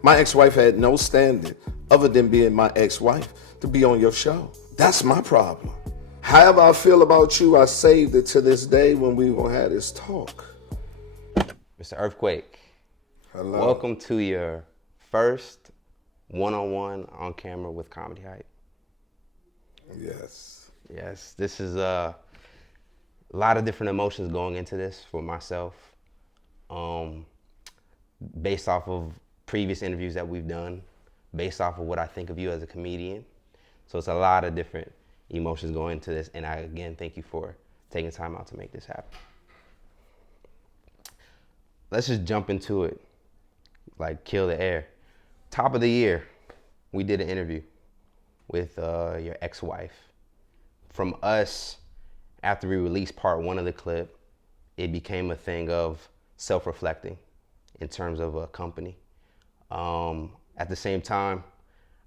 My ex-wife had no standing other than being my ex-wife to be on your show. That's my problem. However I feel about you, I saved it to this day when we gonna have this talk. Mr. Earthquake, Hello. welcome to your first one-on-one on camera with Comedy Hype. Yes. Yes, this is a lot of different emotions going into this for myself, based off of previous interviews that we've done, based off of what I think of you as a comedian. So it's a lot of different emotions going into this, and I again thank you for taking time out to make this happen. Let's just jump into it, like kill the air. Top of the year, we did an interview with your ex-wife. From us, after we released part one of the clip, it became a thing of self-reflecting in terms of a company. At the same time,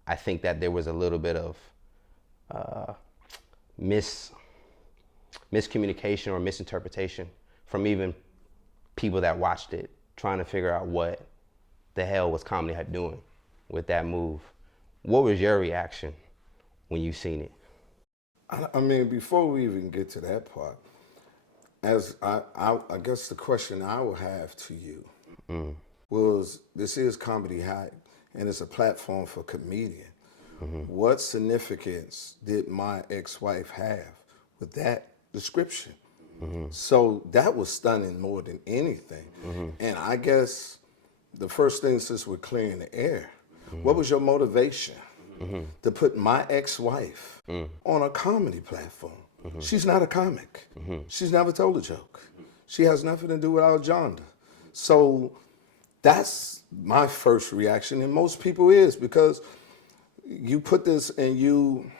I think that there was a little bit of miscommunication or misinterpretation from even people that watched it, trying to figure out what the hell was Comedy Hype doing with that move. What was your reaction when you seen it? I mean, before we even get to that part, as I guess the question I will have to you was, this is Comedy Hype, and it's a platform for comedian. What significance did my ex-wife have with that description? So that was stunning more than anything. And I guess the first thing, since we're clearing the air, what was your motivation to put my ex-wife on a comedy platform? She's not a comic. She's never told a joke. She has nothing to do with our genre. So that's my first reaction, and most people is, because you put this and you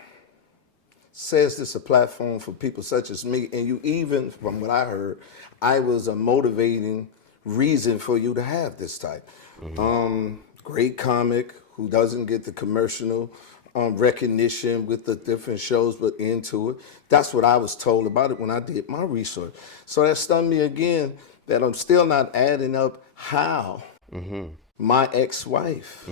says this a platform for people such as me, and you even, from what I heard, I was a motivating reason for you to have this type. Great comic who doesn't get the commercial recognition with the different shows, but into it. That's what I was told about it when I did my research. So that stunned me again, that I'm still not adding up how my ex-wife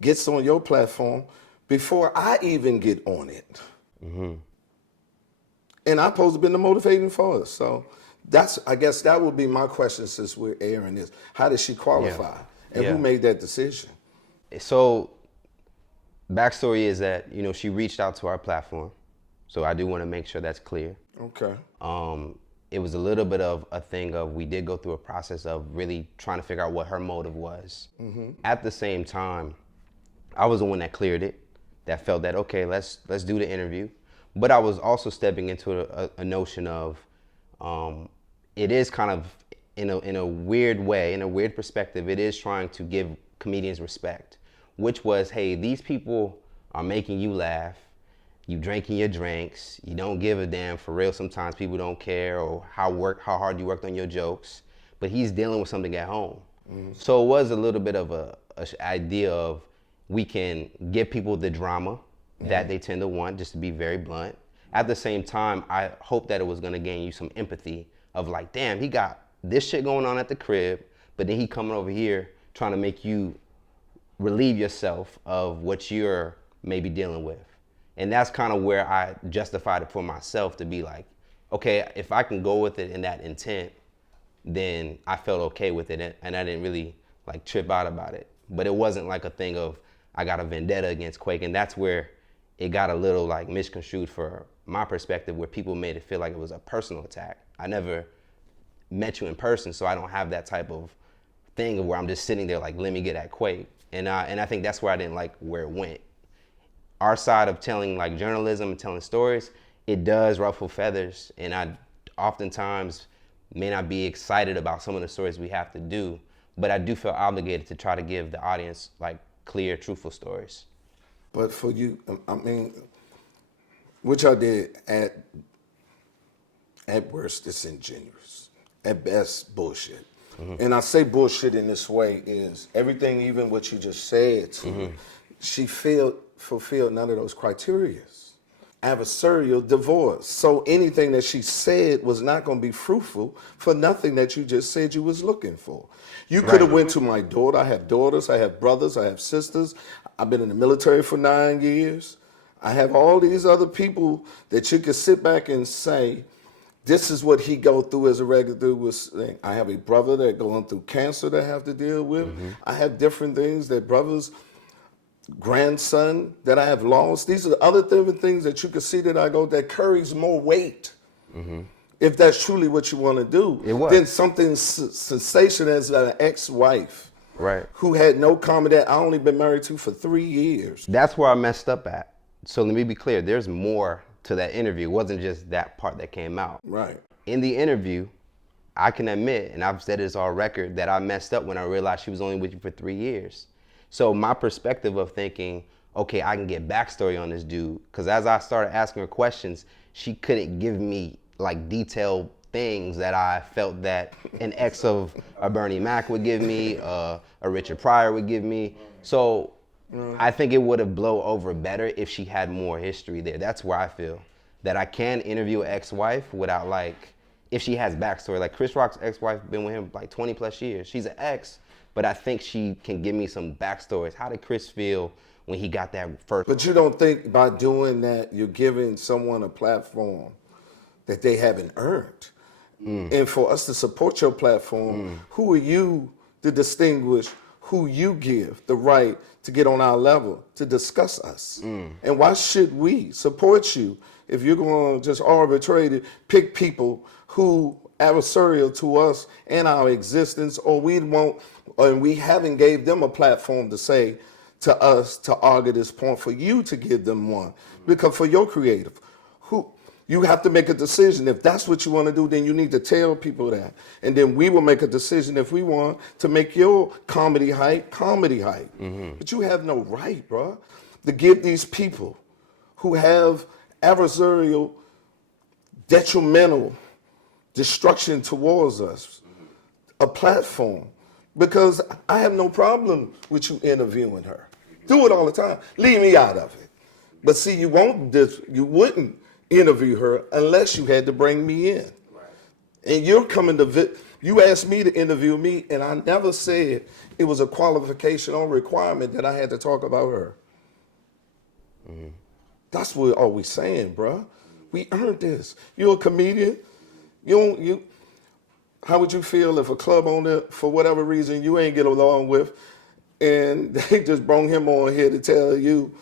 gets on your platform before I even get on it. And I'm supposed to be the motivating force. So that's, I guess that would be my question, since we're airing this. How did she qualify? And who made that decision? So backstory is that, you know, she reached out to our platform. So I do want to make sure that's clear. Okay. It was a little bit of a thing of, we did go through a process of really trying to figure out what her motive was. At the same time, I was the one that cleared it, that felt that, okay, let's do the interview. But I was also stepping into a notion of, it is kind of, in a weird way, in a weird perspective, it is trying to give comedians respect, which was, hey, these people are making you laugh, you drinking your drinks, you don't give a damn, for real, sometimes people don't care, or how hard you worked on your jokes, but he's dealing with something at home. So it was a little bit of a idea of, we can give people the drama that they tend to want, just to be very blunt. At the same time, I hope that it was gonna gain you some empathy of like, damn, he got this shit going on at the crib, but then he coming over here trying to make you relieve yourself of what you're maybe dealing with. And that's kind of where I justified it for myself, to be like, okay, if I can go with it in that intent, then I felt okay with it, and I didn't really like trip out about it. But it wasn't like a thing of, I got a vendetta against Quake, and that's where it got a little like misconstrued for my perspective, where people made it feel like it was a personal attack. I never met you in person, so I don't have that type of thing where I'm just sitting there like, let me get at Quake. And I think that's where I didn't like where it went. Our side of telling like journalism and telling stories, it does ruffle feathers, and I oftentimes may not be excited about some of the stories we have to do, but I do feel obligated to try to give the audience like clear, truthful stories. But for you, I mean, which I did, at worst disingenuous, at best bullshit. And I say bullshit in this way is, everything, even what you just said to me, she fulfilled none of those criterias. adversarial divorce. So anything that she said was not going to be fruitful for nothing that you just said you was looking for. You could have went to my daughter. I have daughters, I have brothers, I have sisters. I've been in the military for 9 years. I have all these other people that you could sit back and say, this is what he go through as a regular thing. I have a brother that going through cancer that I have to deal with. I have different things that brothers, grandson that I have lost. These are other different things that you can see that I go that carries more weight. If that's truly what you want to do, then something sensation as an ex-wife, who had no comment that I only been married to for 3 years. That's where I messed up at. So let me be clear. There's more to that interview. It wasn't just that part that came out. Right. In the interview, I can admit, and I've said this on record, that I messed up when I realized she was only with you for 3 years. So my perspective of thinking, okay, I can get backstory on this dude, because as I started asking her questions, she couldn't give me like detailed things that I felt that an ex of a Bernie Mac would give me, a Richard Pryor would give me. So I think it would have blown over better if she had more history there. That's where I feel that I can interview an ex-wife without like, if she has backstory. Like Chris Rock's ex-wife been with him like 20 plus years. She's an ex, but I think she can give me some backstories. How did Chris feel when he got that first? But you don't think by doing that, you're giving someone a platform that they haven't earned? And for us to support your platform, who are you to distinguish who you give the right to get on our level to discuss us? And why should we support you if you're going to just arbitrarily pick people who adversarial to us and our existence, or we won't, and we haven't gave them a platform to say to us to argue this point for you to give them one? Because for your creative, who you have to make a decision. If that's what you want to do, then you need to tell people that. And then we will make a decision if we want to make your comedy hype. But you have no right, bro, to give these people who have adversarial, detrimental destruction towards us a platform. Because I have no problem with you interviewing her. Do it all the time. Leave me out of it. But see, you wouldn't interview her unless you had to bring me in. And you're coming to you asked me to interview me, and I never said it was a qualification or requirement that I had to talk about her. That's what all we saying, bro. We earned this. You're a comedian. How would you feel if a club owner, for whatever reason, you ain't get along with, and they just brought him on here to tell you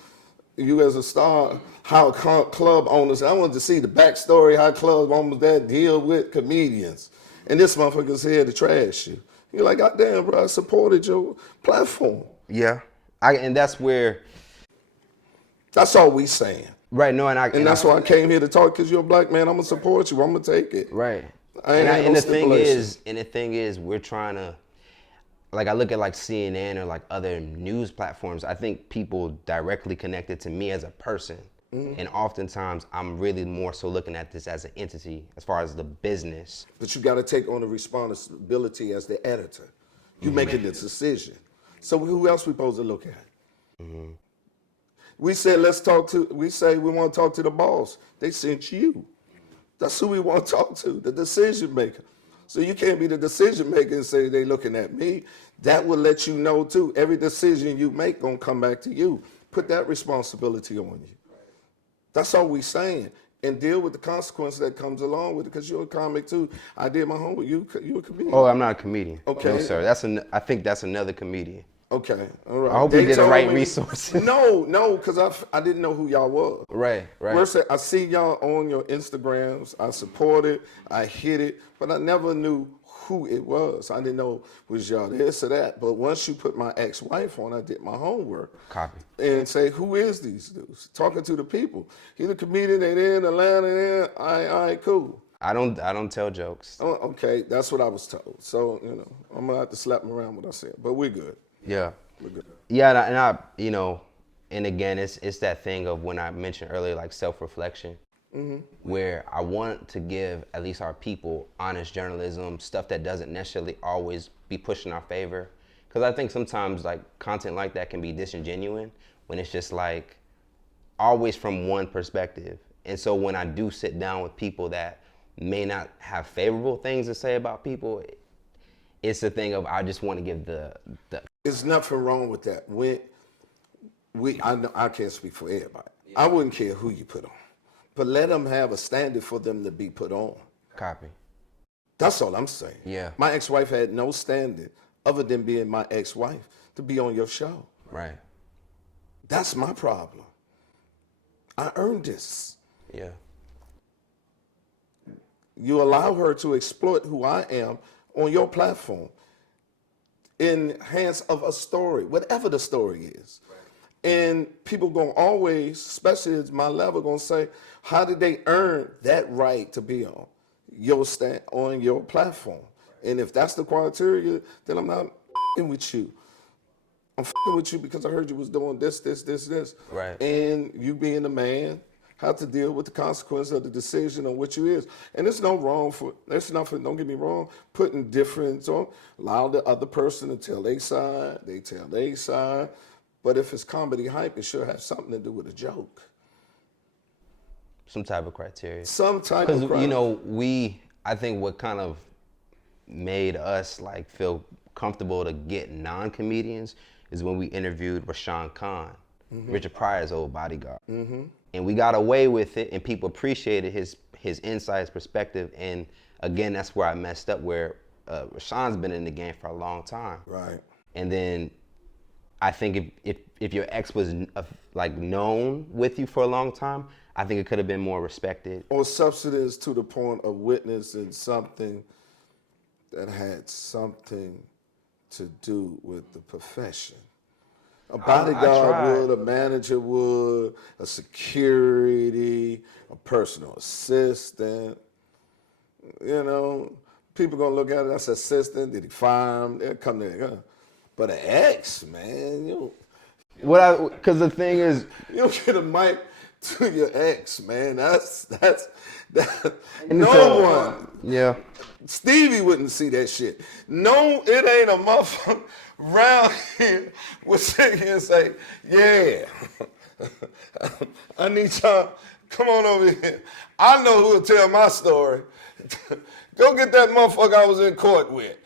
as a star, how club owners, I wanted to see the backstory, how club owners that deal with comedians. And this motherfucker's here to trash you. You're like, God damn, bro, I supported your platform. Yeah. And that's where. That's all we saying. Right, no, and that's why I came here to talk, because you're a black man. I'm going to support you. I'm going to take it. Right. And the thing is, we're trying to, like, I look at like CNN or like other news platforms. I think people directly connected to me as a person. And oftentimes I'm really more so looking at this as an entity as far as the business. But you got to take on the responsibility as the editor. You making the decision. So who else we supposed to look at? We said, we say we want to talk to the boss. They sent you. That's who we want to talk to, the decision maker. So you can't be the decision maker and say they looking at me. That will let you know too, every decision you make gonna come back to you. Put that responsibility on you. That's all we saying. And deal with the consequence that comes along with it, because you're a comic too. I did my homework. You a comedian. Oh, I'm not a comedian. Okay. No, sir. I think that's another comedian. Okay, all right. I hope you did the right resources. No, because I didn't know who y'all was. Right. First, I see y'all on your Instagrams. I support it. I hit it, but I never knew who it was. I didn't know it was y'all this or that. But once you put my ex-wife on, I did my homework. Copy. And say, who is these dudes? Talking to the people. He's a comedian. They in Atlanta. All right, cool. I don't tell jokes. Oh, okay, that's what I was told. So I'm gonna have to slap him around what I said, but we're good. Yeah. We're good. Yeah, and I and again, it's that thing of when I mentioned earlier, like self-reflection, where I want to give at least our people honest journalism, stuff that doesn't necessarily always be pushed in our favor. Because I think sometimes like content like that can be disingenuous when it's just like always from one perspective. And so when I do sit down with people that may not have favorable things to say about people, it's a thing of I just want to give the. There's nothing wrong with that. I know I can't speak for everybody. I wouldn't care who you put on, but let them have a standard for them to be put on. Copy. That's all I'm saying. Yeah. My ex-wife had no standard other than being my ex-wife to be on your show. Right. That's my problem. I earned this. Yeah. You allow her to exploit who I am on your platform in hands of a story, whatever the story is. Right. And people gonna always, especially at my level, gonna say, how did they earn that right to be on your platform? Right. And if that's the criteria, then I'm not f***ing with you. I'm f***ing with you because I heard you was doing this. Right. And you being a man have to deal with the consequence of the decision on what you is. And there's no wrong there's nothing, don't get me wrong, putting difference on. Allow the other person to tell their side, they tell their side. But if it's comedy hype, it should have something to do with a joke. Some type of criteria. Some type of criteria. Because, you know, I think what kind of made us like feel comfortable to get non-comedians is when we interviewed Rashawn Khan, Richard Pryor's old bodyguard. And we got away with it, and people appreciated his insights, perspective. And again, that's where I messed up, where Rashawn's been in the game for a long time. Right. And then I think if your ex was like known with you for a long time, I think it could have been more respected. Or substance to the point of witnessing something that had something to do with the profession. A bodyguard would, a manager would, a security, a personal assistant. You know, people gonna look at it as assistant. Did he fire him? They'll come there. But an ex, man, Because the thing is, you don't get a mic to your ex, man. That's no one. Yeah. Stevie wouldn't see that shit. No, it ain't a motherfucker around here would sit here and say, yeah, I need y'all, come on over here. I know who'll tell my story. Go get that motherfucker I was in court with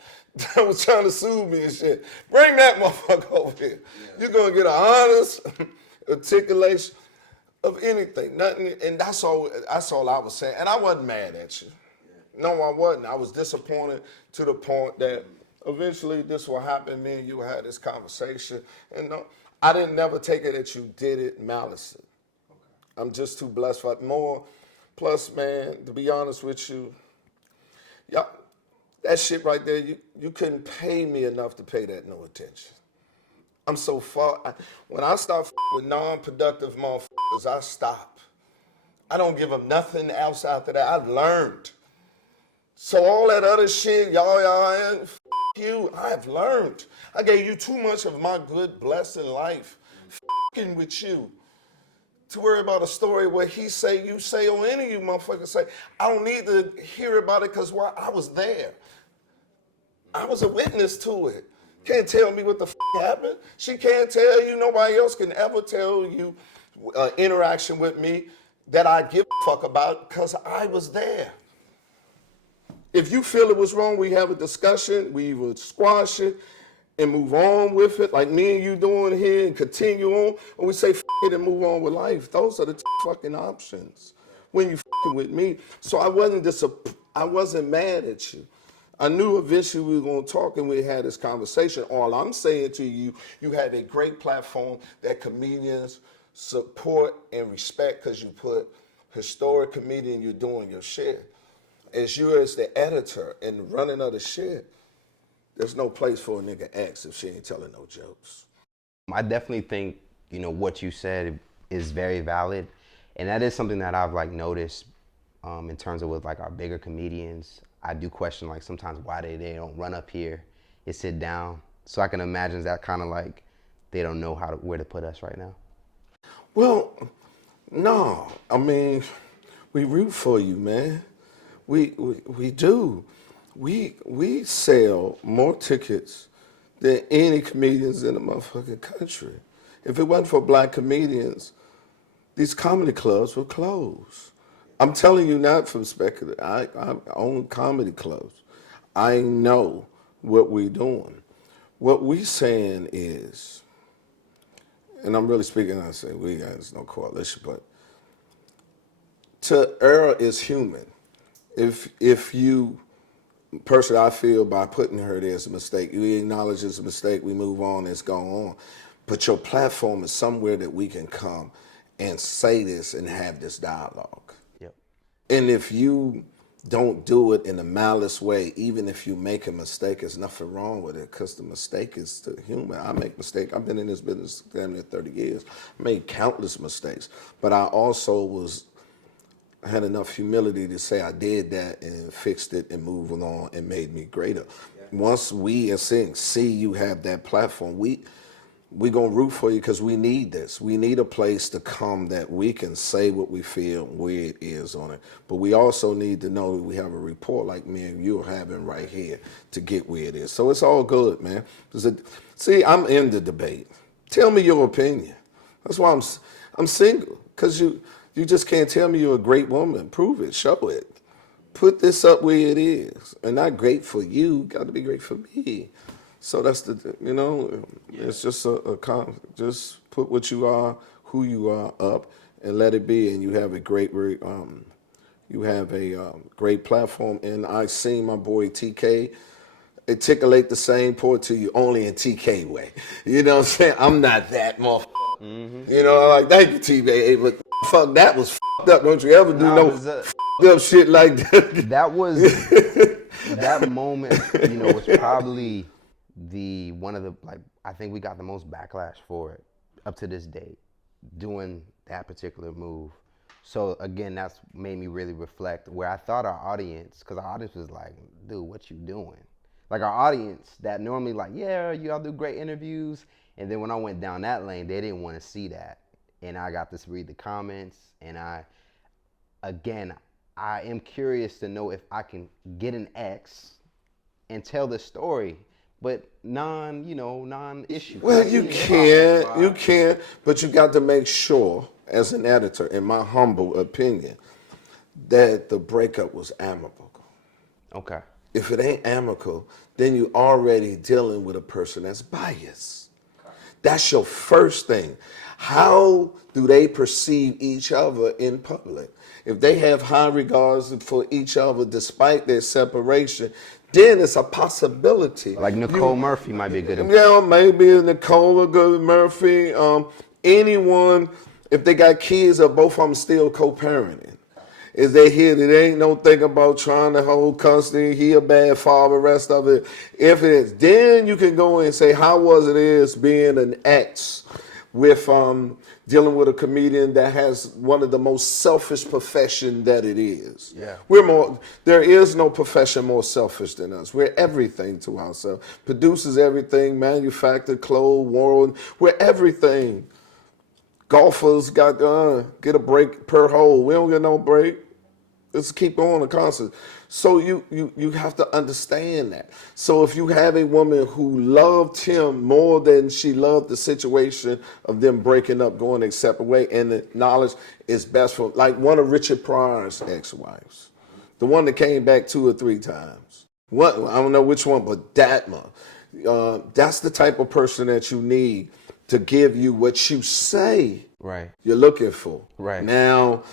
that was trying to sue me and shit. Bring that motherfucker over here. Yeah. You're gonna get an honest articulation of anything, nothing, and that's all I was saying. And I wasn't mad at you. No, I wasn't. I was disappointed to the point that eventually this will happen. Me and you had this conversation. And no, I didn't never take it that you did it maliciously. Okay. I'm just too blessed for it more. Plus, man, to be honest with you, that shit right there, you couldn't pay me enough to pay that no attention. I'm so far. When I start with non-productive motherfuckers, I stop. I don't give them nothing else after that. I've learned. So all that other shit, y'all, you, I've learned. I gave you too much of my good, blessed life, f***ing with you, to worry about a story where he say, you say, or any of you motherfuckers say. I don't need to hear about it because I was there. I was a witness to it. Can't tell me what the happened. She can't tell you. Nobody else can ever tell you interaction with me that I give a fuck about because I was there. If you feel it was wrong, we have a discussion, we would squash it and move on with it, like me and you doing here, and continue on, or we say f it and move on with life. Those are the fucking options when you fucking with me. So I wasn't mad at you. I knew eventually we were going to talk and we had this conversation. All I'm saying to you, you have a great platform that comedians support and respect because you put historic comedian, you're doing your shit. As you as the editor and running of the shit, there's no place for a nigga ex if she ain't telling no jokes. I definitely think, what you said is very valid. And that is something that I've noticed in terms of with our bigger comedians. I do question sometimes why they don't run up here and sit down. So I can imagine that kind of they don't know where to put us right now. Well, no, I mean, we root for you, man. We do. We sell more tickets than any comedians in the motherfucking country. If it wasn't for black comedians, these comedy clubs were closed. I'm telling you not from speculative. I own comedy clubs. I know what we're doing. What we saying is, and I'm really speaking, I say we, there's no coalition, but to err is human. If you, personally, I feel by putting her there as a mistake, you acknowledge it's a mistake, we move on, it's gone on. But your platform is somewhere that we can come and say this and have this dialogue. Yep. And if you don't do it in a malice way, even if you make a mistake, there's nothing wrong with it, because the mistake is the human. I make mistakes. I've been in this business damn near 30 years. I made countless mistakes. But I also had enough humility to say I did that and fixed it and moved on and made me greater. Yeah. Once we as Sing see you have that platform, we gonna root for you, because we need this. We need a place to come that we can say what we feel, where it is on it. But we also need to know that we have a report like me and you are having right here to get where it is. So it's all good, man. See, I'm in the debate. Tell me your opinion. That's why I'm single, because you just can't tell me you're a great woman. Prove it, show it. Put this up where it is. And not great for you, got to be great for me. So that's it's just just put what you are, who you are up, and let it be. And you have a great great platform. And I seen my boy TK articulate the same point to you, only in TK way. You know what I'm saying? I'm not that motherfucker. Mm-hmm. You know, like, thank you, TK, but fuck, that was fucked up. Don't you ever do fucked up shit like that. That was, that moment, was probably one of the, I think we got the most backlash for it up to this date, doing that particular move. So again, that's made me really reflect, where I thought our audience, because our audience was like, dude, what you doing? Like, our audience that normally like, yeah, y'all do great interviews. And then when I went down that lane, they didn't want to see that. And I got to read the comments, and I am curious to know if I can get an X and tell the story, but non-issue. Well, you can't, but you got to make sure, as an editor, in my humble opinion, that the breakup was amicable. Okay. If it ain't amicable, then you already dealing with a person that's biased. That's your first thing. How do they perceive each other in public? If they have high regards for each other despite their separation, then it's a possibility. Like Nicole Murphy might be a good example. Yeah, maybe Nicole or good Murphy. Anyone, if they got kids, or both of them still co-parenting. Is they here, they ain't no thing about trying to hold custody, he a bad father, the rest of it. If it is, then you can go in and say, how was it being an ex with dealing with a comedian that has one of the most selfish profession that it is. Yeah. There is no profession more selfish than us. We're everything to ourselves. Producers everything, manufacture, clothes, world, we're everything. Golfers got get a break per hole. We don't get no break. Let's keep going a concert. So you have to understand that. So if you have a woman who loved him more than she loved the situation of them breaking up, going their separate way, and the knowledge is best for, like one of Richard Pryor's ex-wives, the one that came back 2 or 3 times. I don't know which one, but that one. That's the type of person that you need to give you what you say you're looking for. Right. Now,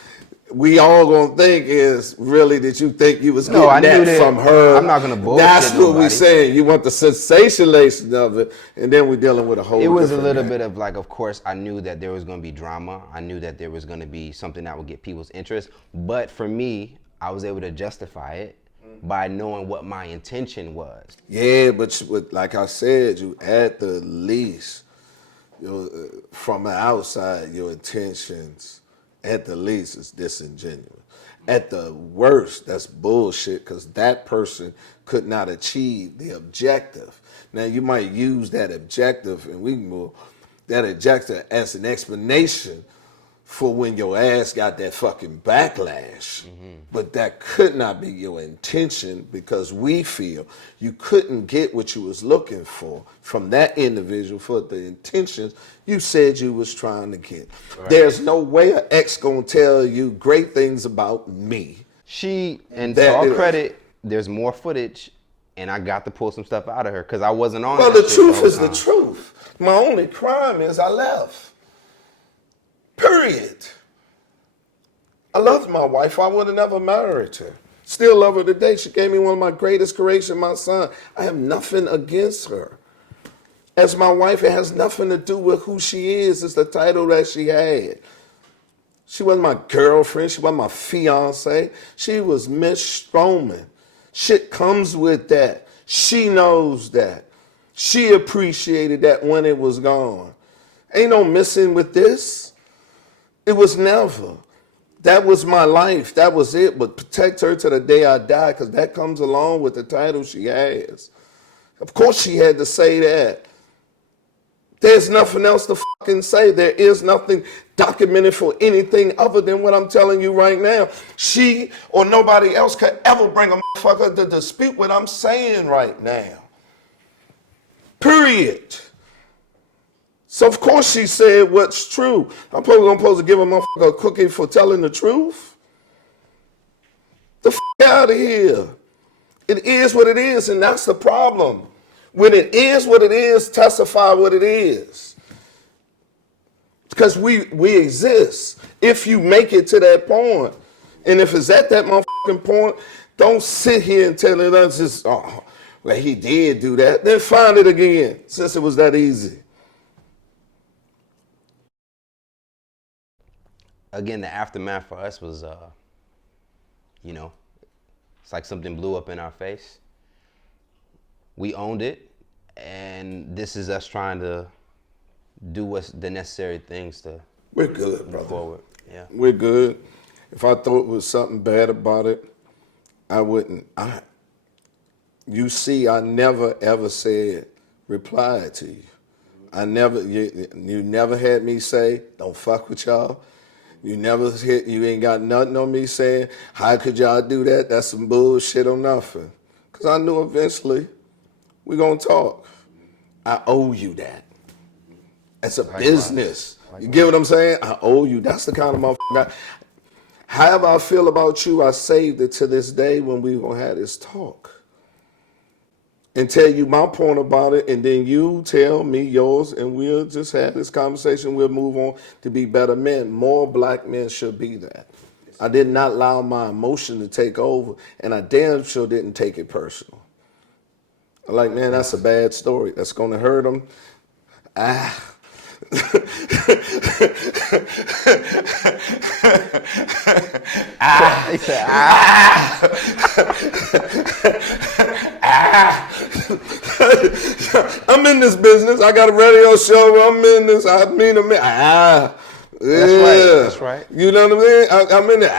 we all gonna think is really that you think you was getting that from her. I'm not gonna bullshit. That's what we saying. You want the sensationalization of it, and then we're dealing with a whole. It was a little bit of like, of course, I knew that there was gonna be drama. I knew that there was gonna be something that would get people's interest. But for me, I was able to justify it by knowing what my intention was. Yeah, but like I said, you at the least, from the outside, your intentions at the least is disingenuous. At the worst, that's bullshit, because that person could not achieve the objective. Now, you might use that objective, and we can move that objective as an explanation for when your ass got that fucking backlash. But that could not be your intention, because we feel you couldn't get what you was looking for from that individual for the intentions you said you was trying to get. Right. There's no way an ex gonna tell you great things about me. And to all credit, there's more footage, and I got to pull some stuff out of her because I wasn't on. Well, the truth is the truth. My only crime is I left. Period. I loved my wife. I would have never married her. Still love her today. She gave me one of my greatest creations, my son. I have nothing against her. As my wife, it has nothing to do with who she is. It's the title that she had. She wasn't my girlfriend. She wasn't my fiance. She was Miss Strowman. Shit comes with that. She knows that. She appreciated that when it was gone. Ain't no missing with this. It was never. That was my life. That was it. But protect her to the day I die, because that comes along with the title she has. Of course she had to say that. There's nothing else to fucking say. There is nothing documented for anything other than what I'm telling you right now. She or nobody else could ever bring a motherfucker to dispute what I'm saying right now. Period. So of course she said what's true. I'm supposed to give a motherfucker a cookie for telling the truth? The fuck out of here. It is what it is, and that's the problem. When it is what it is, testify what it is. Because we exist. If you make it to that point, and if it's at that motherfucking point, don't sit here and tell us just, oh, well, he did do that. Then find it again, since it was that easy. Again, the aftermath for us was, it's like something blew up in our face. We owned it, and this is us trying to do what's the necessary things to We're good, brother. Forward. Yeah. We're good. If I thought it was something bad about it, I wouldn't. You see, I never ever said reply to you. You never had me say, don't fuck with y'all. You ain't got nothing on me saying, how could y'all do that? That's some bullshit or nothing. Because I knew eventually we're going to talk. I owe you that. It's a business. You get what I'm saying? I owe you. That's the kind of motherfucker. However I feel about you, I saved it to this day when we going to have this talk. And tell you my point about it, and then you tell me yours, and we'll just have this conversation. We'll move on to be better men. More black men should be that. I did not allow my emotion to take over, and I damn sure didn't take it personal. I'm like, man, that's a bad story. That's going to hurt them. He said, I'm in this business. I got a radio show. I'm in this. I mean, yeah. That's right. You know what I mean? I'm in there.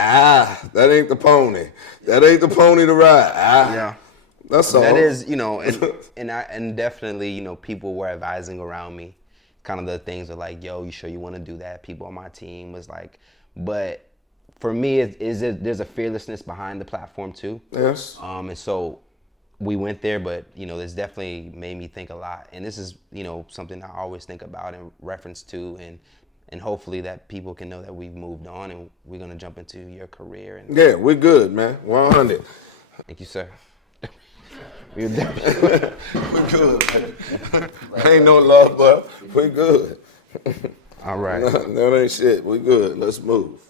That ain't the pony. That ain't the pony to ride. Yeah. That's all. That is, and definitely, people were advising around me. Kind of the things are like, yo, you sure you want to do that? People on my team was like, but for me, there's a fearlessness behind the platform too. Yes. And so we went there, but this definitely made me think a lot. And this is, something I always think about in reference to, and hopefully that people can know that we've moved on and we're gonna jump into your career. Yeah, we're good, man. 100. Thank you, sir. We're good, man. Ain't no love, but we're good. All right. That ain't shit. We're good. Let's move.